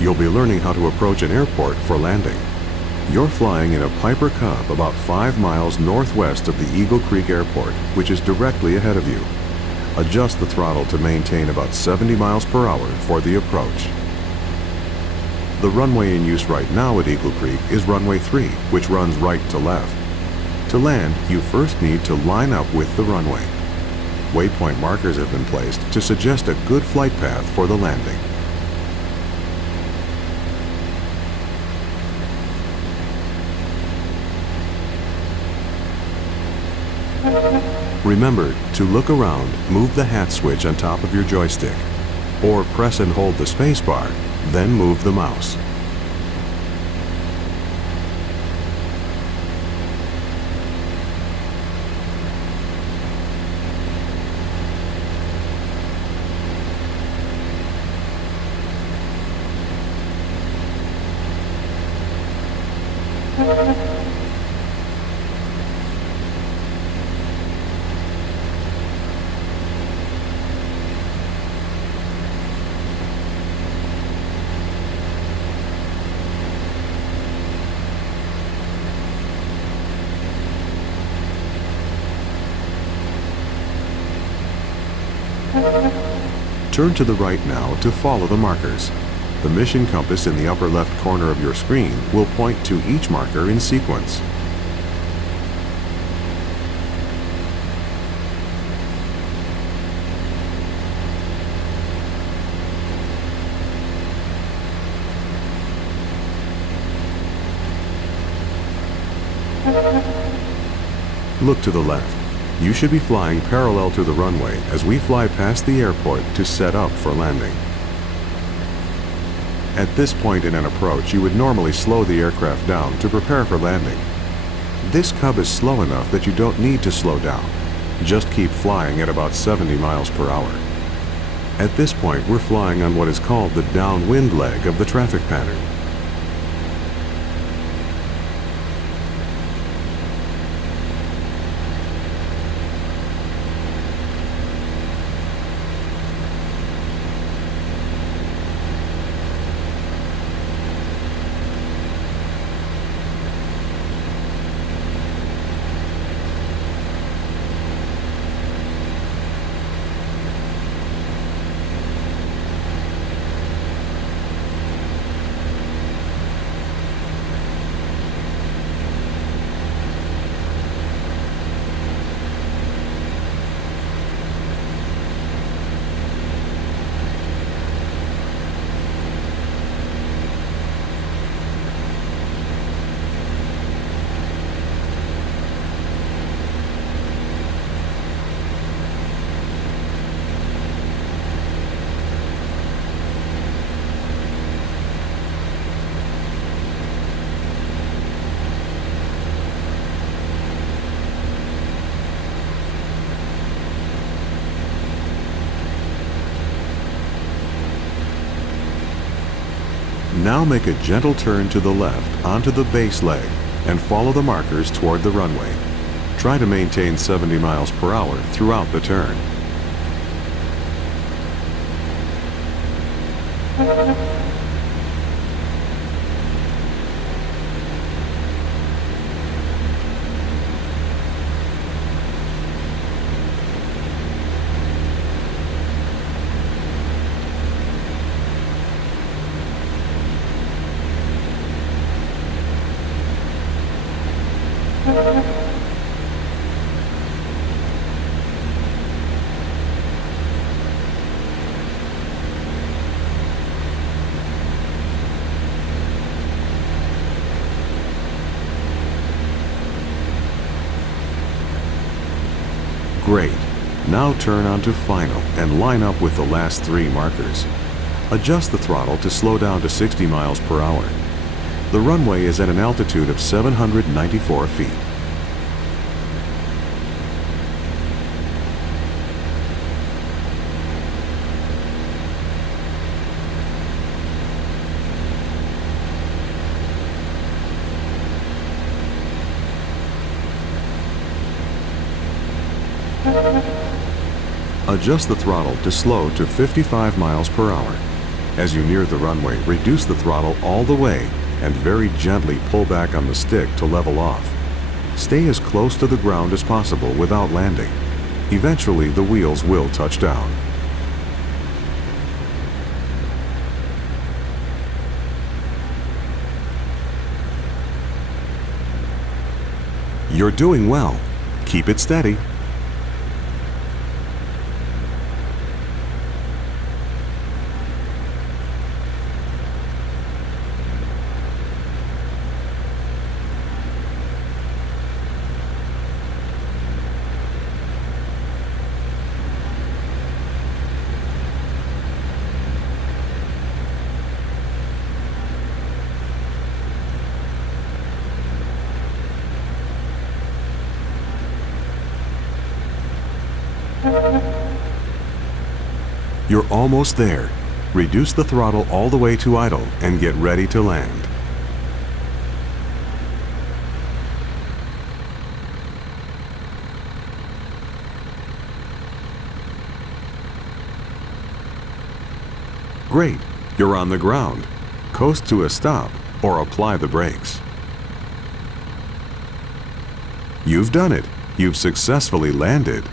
You'll be learning how to approach an airport for landing. You're flying in a Piper Cub about 5 miles northwest of the Eagle Creek Airport, which is directly ahead of you. Adjust the throttle to maintain about 70 miles per hour for the approach. The runway in use right now at Eagle Creek is runway 3, which runs right to left. To land, you first need to line up with the runway. Waypoint markers have been placed to suggest a good flight path for the landing. Remember to look around, move the hat switch on top of your joystick, or press and hold the space bar, then move the mouse. Turn to the right now to follow the markers. The mission compass in the upper left corner of your screen will point to each marker in sequence. Look to the left. You should be flying parallel to the runway as we fly past the airport to set up for landing. At this point in an approach, you would normally slow the aircraft down to prepare for landing. This Cub is slow enough that you don't need to slow down. Just keep flying at about 70 miles per hour. At this point, we're flying on what is called the downwind leg of the traffic pattern. Now make a gentle turn to the left onto the base leg and follow the markers toward the runway. Try to maintain 70 miles per hour throughout the turn. Great. Now turn onto final and line up with the last 3 markers. Adjust the throttle to slow down to 60 miles per hour. The runway is at an altitude of 794 feet. Adjust the throttle to slow to 55 miles per hour As you near the runway, reduce the throttle all the way and very gently pull back on the stick to level off. Stay as close to the ground as possible without landing. Eventually, the wheels will touch down. You're doing well. Keep it steady. You're almost there. Reduce the throttle all the way to idle and get ready to land. Great, you're on the ground. Coast to a stop or apply the brakes. You've done it. You've successfully landed.